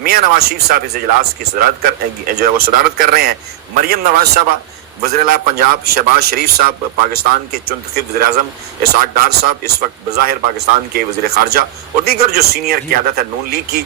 میاں نواز شریف صاحب اس اجلاس کی صدارت کر رہے ہیں. مریم نواز صاحبہ، وزیر اعلیٰ پنجاب شہباز شریف صاحب، پاکستان کے چنتخب وزیر اعظم اسحاق ڈار صاحب اس وقت بظاہر پاکستان کے وزیر خارجہ اور دیگر جو سینئر قیادت ہے نون لیگ کی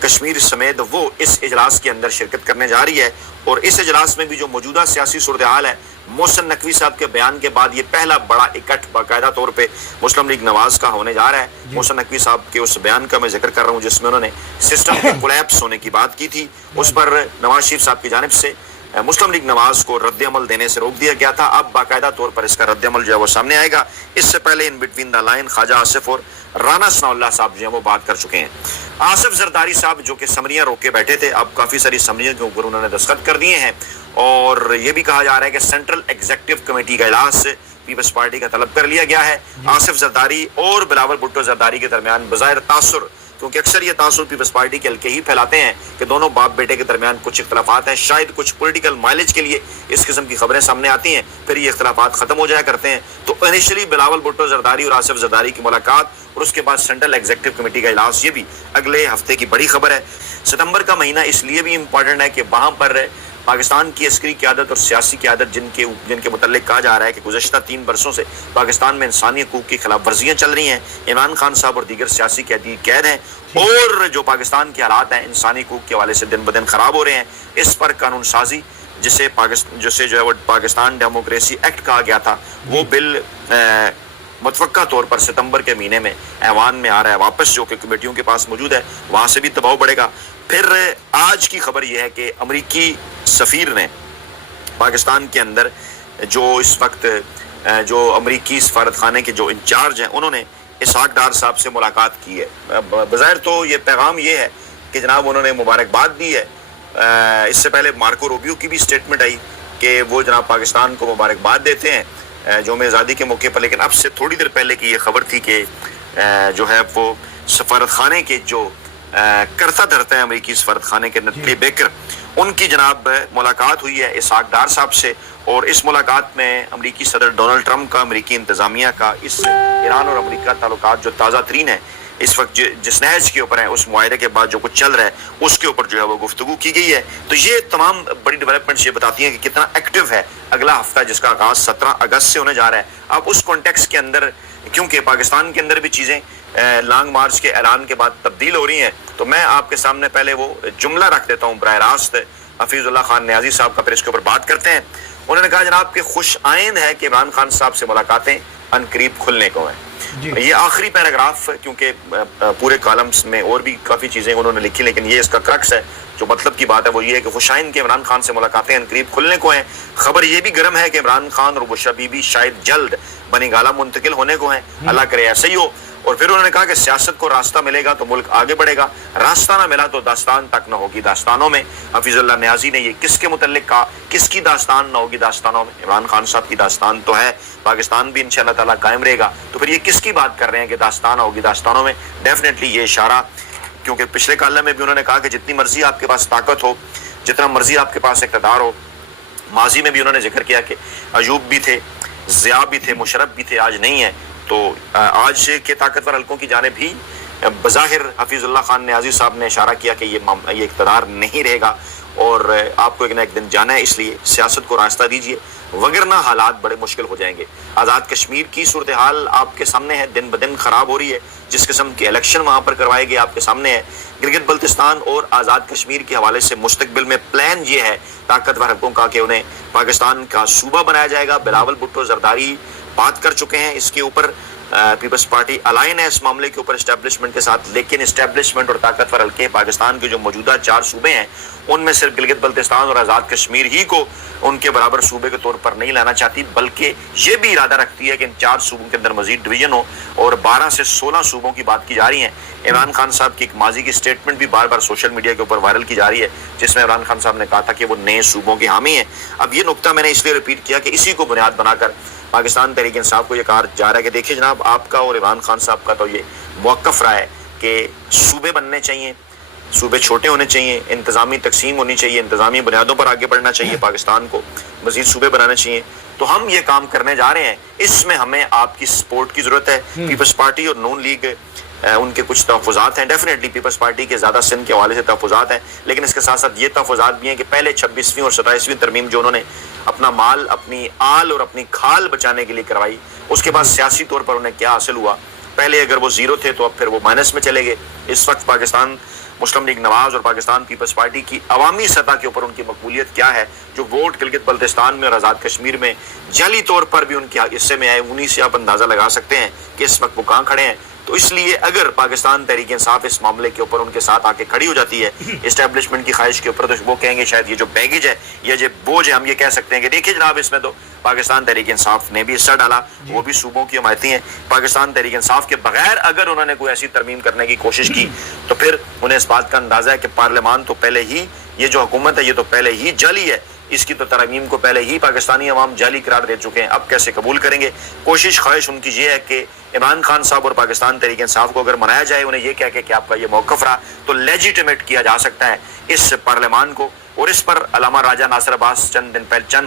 کشمیر سمیت، وہ اس اجلاس کے اندر شرکت کرنے جا رہی ہے. اور اس اجلاس میں بھی جو موجودہ سیاسی صورتحال ہے، محسن نقوی صاحب کے بیان کے بعد یہ پہلا بڑا اکٹھ باقاعدہ طور پہ مسلم لیگ نواز کا ہونے جا رہا ہے. محسن نقوی صاحب کے اس بیان کا میں ذکر کر رہا ہوں جس میں انہوں نے سسٹم کے کولیپس ہونے کی بات کی تھی. اس پر نواز شریف صاحب کی جانب سے مسلم لیگ نواز کو رد عمل دینے سے روک دیا گیا تھا. اب باقاعدہ طور پر اس کا رد عمل جو ہے وہ سامنے آئے گا. اس سے پہلے ان بٹوین دا لائن خواجہ آصف اور رانا ثناء اللہ صاحب جو ہیں وہ بات کر چکے ہیں. آصف زرداری صاحب جو کہ سمریاں روک کے بیٹھے تھے، اب کافی ساری سمریوں کے اوپر انہوں نے دستخط کر دیے ہیں. اور یہ بھی کہا جا رہا ہے کہ سینٹرل ایگزیکٹو کمیٹی کا اجلاس پیپلز پارٹی کا طلب کر لیا گیا ہے. آصف زرداری اور بلاول بھٹو زرداری کے درمیان بظاہر تاثر، کیونکہ اکثر یہ تاثر پیپلز پارٹی کے حلقے ہی پھیلاتے ہیں کہ دونوں باپ بیٹے کے درمیان کچھ اختلافات ہیں، شاید کچھ پولیٹیکل مائلیج کے لیے اس قسم کی خبریں سامنے آتی ہیں، پھر یہ اختلافات ختم ہو جایا کرتے ہیں. تو انیشلی بلاول بھٹو زرداری اور آصف زرداری کی ملاقات اور اس کے بعد سینٹرل ایگزیکٹو کمیٹی کا اجلاس، یہ بھی اگلے ہفتے کی بڑی خبر ہے. ستمبر کا مہینہ اس لیے بھی امپورٹنٹ ہے کہ وہاں پر پاکستان کی عسکری قیادت اور سیاسی قیادت جن کے متعلق کہا جا رہا ہے کہ گزشتہ 3 برسوں سے پاکستان میں انسانی حقوق کی خلاف ورزیاں چل رہی ہیں، عمران خان صاحب اور دیگر سیاسی قیدی قید ہیں، اور جو پاکستان کے حالات ہیں انسانی حقوق کے حوالے سے دن بدن خراب ہو رہے ہیں. اس پر قانون سازی جسے جو ہے وہ پاکستان ڈیموکریسی ایکٹ کہا گیا تھا، وہ بل متوقع طور پر ستمبر کے مہینے میں ایوان میں آ رہا ہے واپس، جو کہ کمیٹیوں کے پاس موجود ہے. وہاں سے بھی دباؤ بڑھے گا. پھر آج کی خبر یہ ہے کہ امریکی سفیر نے پاکستان کے اندر جو اس وقت جو امریکی سفارت خانے کے جو انچارج ہیں، انہوں نے اسحاق ڈار صاحب سے ملاقات کی ہے. بظاہر تو یہ پیغام یہ ہے کہ جناب انہوں نے مبارکباد دی ہے. اس سے پہلے مارکو روبیو کی بھی سٹیٹمنٹ آئی کہ وہ جناب پاکستان کو مبارکباد دیتے ہیں یوم آزادی کے موقع پر. لیکن اب سے تھوڑی دیر پہلے کی یہ خبر تھی کہ جو ہے وہ سفارت خانے کے جو کرتا دھرتا ہے امریکی سفارت خانے کے نٹلی بیکر، ان کی جناب ملاقات ہوئی ہے اسحاق ڈار صاحب سے. اور اس ملاقات میں امریکی صدر ڈونلڈ ٹرمپ کا، امریکی انتظامیہ کا اس ایران اور امریکہ تعلقات جو تازہ ترین ہیں اس وقت جس نہج کے اوپر ہیں، اس معاہدے کے بعد جو کچھ چل رہا ہے اس کے اوپر جو ہے وہ گفتگو کی گئی ہے. تو یہ تمام بڑی ڈیولپمنٹس یہ بتاتی ہیں کہ کتنا ایکٹیو ہے اگلا ہفتہ جس کا آغاز 17 اگست سے ہونے جا رہا ہے. اب اس کانٹیکس کے اندر کیونکہ پاکستان کے اندر بھی چیزیں لانگ مارچ کے اعلان کے بعد تبدیل ہو رہی ہیں، تو میں آپ کے سامنے پہلے وہ جملہ رکھ دیتا ہوں براہ راست حفیظ اللہ خان نیازی صاحب کا، پھر اس کے اوپر بات کرتے ہیں. انہوں نے کہا جناب کہ خوش آئند ہے کہ عمران خان صاحب سے ملاقاتیں ان قریب کھلنے کو ہیں. یہ آخری پیراگراف کیونکہ پورے کالمز میں اور بھی کافی چیزیں انہوں نے لکھی، لیکن یہ اس کا کرکس ہے، جو مطلب کی بات ہے وہ یہ ہے کہ خوش آئند کے عمران خان سے ملاقاتیں ان قریب کھلنے کو ہیں. خبر یہ بھی گرم ہے کہ عمران خان اور بشرا بی بی شاید جلد بنی گالہ منتقل ہونے کو ہیں، اللہ کرے ایسا ہی ہو. اور پھر انہوں نے کہا کہ سیاست کو راستہ ملے گا تو ملک آگے بڑھے گا، راستہ نہ ملا تو داستان تک نہ ہوگی داستانوں میں. حفیظ اللہ نیازی نے یہ کس کے متعلق کہا؟ کس کی داستان نہ ہوگی داستانوں میں؟ عمران خان صاحب کی داستان تو ہے، پاکستان بھی انشاءاللہ تعالیٰ قائم رہے گا. تو پھر یہ کس کی بات کر رہے ہیں کہ داستان ہوگی داستانوں میں؟ ڈیفینیٹلی یہ اشارہ، کیونکہ پچھلے کالم میں بھی انہوں نے کہا کہ جتنی مرضی آپ کے پاس طاقت ہو، جتنا مرضی آپ کے پاس اقتدار ہو، ماضی میں بھی انہوں نے ذکر کیا کہ ایوب بھی تھے، ضیاء بھی تھے، مشرف بھی تھے، آج نہیں ہے. تو آج کے طاقتور حلقوں کی جانب بھی بظاہر حفیظ اللہ خان نیازی صاحب نے اشارہ کیا کہ یہ اقتدار نہیں رہے گا اور آپ کو ایک نہ ایک دن جانا ہے، اس لیے سیاست کو راستہ دیجیے وگرنہ حالات بڑے مشکل ہو جائیں گے. آزاد کشمیر کی صورتحال آپ کے سامنے ہے، دن بدن خراب ہو رہی ہے. جس قسم کے الیکشن وہاں پر کروائے گئے آپ کے سامنے ہے. گلگت بلتستان اور آزاد کشمیر کے حوالے سے مستقبل میں پلان یہ ہے طاقتور حلقوں کا کہ انہیں پاکستان کا صوبہ بنایا جائے گا. بلاول بھٹو زرداری بات کر چکے ہیں اس کے اوپر، پیپلز پارٹی الائن ہے اس معاملے کے اوپر اسٹیبلشمنٹ کے ساتھ. لیکن اسٹیبلشمنٹ اور طاقتور حلقے پاکستان کے جو موجودہ 4 صوبے ہیں ان میں صرف گلگت بلتستان اور آزاد کشمیر ہی کو ان کے برابر صوبے کے طور پر نہیں لانا چاہتی، بلکہ یہ بھی ارادہ رکھتی ہے کہ ان 4 صوبوں کے اندر مزید ڈویژن ہو. اور 12 سے 16 صوبوں کی بات کی جا رہی ہیں. عمران خان صاحب کی ایک ماضی کی سٹیٹمنٹ بھی بار بار سوشل میڈیا کے اوپر وائرل کی جا رہی ہے جس میں عمران خان صاحب نے کہا تھا کہ وہ نئے صوبوں کے حامی ہیں. اب یہ نقطہ میں نے اس لیے ریپیٹ کیا کہ اسی کو بنیاد بنا کر پاکستان تحریک انصاف کو یہ کہا جا رہا ہے کہ دیکھیں جناب، آپ کا اور عمران خان صاحب کا تو یہ موقف رہا ہے کہ صوبے بننے چاہیے، صوبے چھوٹے ہونے چاہیے، انتظامی تقسیم ہونی چاہیے، انتظامی بنیادوں پر آگے بڑھنا چاہیے، پاکستان کو مزید صوبے بنانے چاہیے. تو ہم یہ کام کرنے جا رہے ہیں، اس میں ہمیں آپ کی سپورٹ کی ضرورت ہے. پیپلز پارٹی اور نون لیگ ان کے کچھ تحفظات ہیں. ڈیفینیٹلی پیپلز پارٹی کے زیادہ سندھ کے حوالے سے تحفظات ہیں, لیکن اس کے ساتھ ساتھ یہ تحفظات بھی ہیں کہ پہلے 26ویں اور 27ویں ترمیم جو انہوں نے اپنا مال, اپنی آل اور اپنی کھال بچانے کے لیے کروائی, اس کے بعد سیاسی طور پر انہیں کیا حاصل ہوا. پہلے اگر وہ زیرو تھے تو اب پھر وہ مائنس میں چلے گئے. اس وقت پاکستان مسلم لیگ نواز اور پاکستان پیپلز پارٹی کی عوامی سطح کے اوپر ان کی مقبولیت کیا ہے, جو ووٹ گلگت بلتستان میں اور آزاد کشمیر میں جعلی طور پر بھی ان کے حصے میں آئے, انہی سے آپ اندازہ لگا سکتے ہیں کہ اس وقت وہ کہاں کھڑے ہیں. تو اس لیے اگر پاکستان تحریک انصاف اس معاملے کے اوپر ان کے ساتھ آ کے کھڑی ہو جاتی ہے اسٹیبلشمنٹ کی خواہش کے اوپر, تو وہ کہیں گے شاید یہ جو بیگیج ہے, یہ جو بوجھ ہے, ہم یہ کہہ سکتے ہیں کہ دیکھیے جناب اس میں تو پاکستان تحریک انصاف نے بھی حصہ ڈالا, وہ بھی صوبوں کی حمایتی ہیں. پاکستان تحریک انصاف کے بغیر اگر انہوں نے کوئی ایسی ترمیم کرنے کی کوشش کی تو پھر انہیں اس بات کا اندازہ ہے کہ پارلیمان تو پہلے ہی, یہ جو حکومت ہے یہ تو پہلے ہی جعلی ہے, اس کی تو ترمیم کو پہلے ہی پاکستانی عوام جعلی قرار دے چکے ہیں, اب کیسے قبول کریں گے. کوشش خواہش ان کی یہ ہے کہ عمران خان صاحب اور پاکستان تحریک انصاف کو اگر منایا جائے, انہیں یہ کہہ کے کہ آپ کا یہ موقف رہا, تو لیجیٹیمیٹ کیا جا سکتا ہے اس پارلیمان کو. اور اس پر علامہ راجہ ناصر عباس چند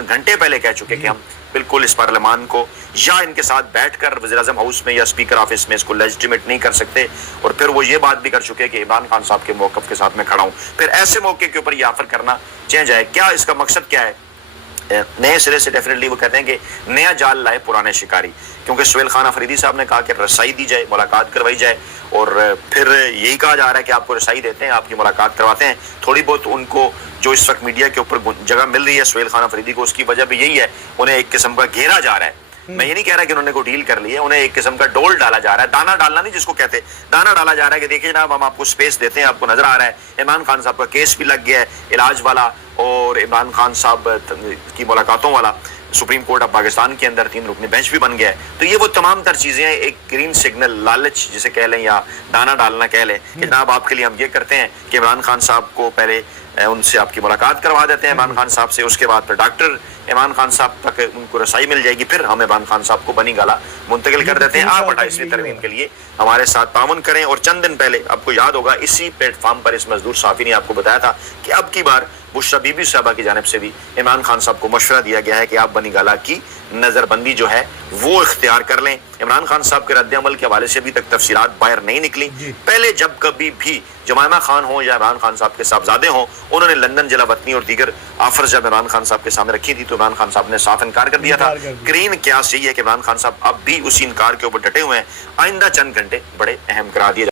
گھنٹے پہلے کہہ چکے کہ ہم بالکل اس پارلیمان کو یا ان کے ساتھ بیٹھ کر وزیر اعظم ہاؤس میں یا اسپیکر آفس میں اس کو لیجیٹیمیٹ نہیں کر سکتے. اور پھر وہ یہ بات بھی کر چکے کہ عمران خان صاحب کے موقف کے ساتھ میں کھڑا ہوں. پھر ایسے موقع کے اوپر یہ آفر کرنا چینج ہے کیا, اس کا مقصد کیا ہے؟ نئے سرے سے ڈیفینیٹلی وہ کہتے ہیں کہ نیا جال لائے پرانے شکاری, کیونکہ سہیل خان افریدی صاحب نے کہا کہ رسائی دی جائے, ملاقات کروائی جائے, اور پھر یہی کہا جا رہا ہے کہ آپ کو رسائی دیتے ہیں, آپ کی ملاقات کرواتے ہیں. تھوڑی بہت ان کو جو اس وقت میڈیا کے اوپر جگہ مل رہی ہے سہیل خان افریدی کو, اس کی وجہ بھی یہی ہے, انہیں ایک قسم کا گھیرا جا رہا ہے. میں یہ نہیں کہہ رہا کہ انہوں نے کوئی ڈیل کر لی ہے, انہیں ایک قسم کا ڈول ڈالا جا رہا ہے, دانا ڈالنا نہیں جس کو کہتے, دانا ڈالا جا رہا ہے کہ دیکھیے جناب ہم آپ کو سپیس دیتے ہیں, آپ کو نظر آ رہا ہے عمران خان صاحب کا کیس بھی لگ گیا ہے علاج والا, اور عمران خان صاحب کی ملاقاتوں والا سپریم کورٹ آف پاکستان کے اندر 3 رکنی بینچ بھی بن گیا ہے. تو یہ وہ تمام تر چیزیں ہیں, ایک گرین سگنل, لالچ جسے کہہ لیں یا دانا ڈالنا کہہ لیں کہ جناب آپ کے لیے ہم یہ کرتے ہیں کہ عمران خان صاحب کو پہلے ان سے آپ کی ملاقات کروا دیتے ہیں عمران خان صاحب سے, اس کے بعد پھر ڈاکٹر عمران خان صاحب تک ان کو رسائی مل جائے گی, پھر ہم عمران خان صاحب کو بنی گالا منتقل کر دیتے ہیں. آپ 28ویں ترمیم کے لیے ہمارے ساتھ تعاون کریں. اور چند دن پہلے آپ کو یاد ہوگا اسی پلیٹ فارم پر اس مزدور صحافی نے آپ کو بتایا تھا کہ اب کی بار بشرا بی بی صاحبہ کی جانب سے بھی عمران خان صاحب کو مشورہ دیا گیا ہے کہ آپ بنی گالا کی نظر بندی جو ہے وہ اختیار کر لیں. عمران خان صاحب کے رد عمل کے حوالے سے ابھی تک تفصیلات باہر نہیں نکلی. پہلے جب کبھی بھی جمائمہ خان ہوں یا عمران خان صاحب کے صاحبزادے ہوں, انہوں نے لندن جلا وطنی اور دیگر آفرز جب عمران خان صاحب کے سامنے رکھی تھی تو عمران خان صاحب نے صاف انکار کر دیا تھا. گرین قیاس یہی ہے کہ عمران خان صاحب اب بھی اسی انکار کے اوپر ڈٹے ہوئے ہیں. آئندہ چند گھنٹے بڑے اہم قرار دیے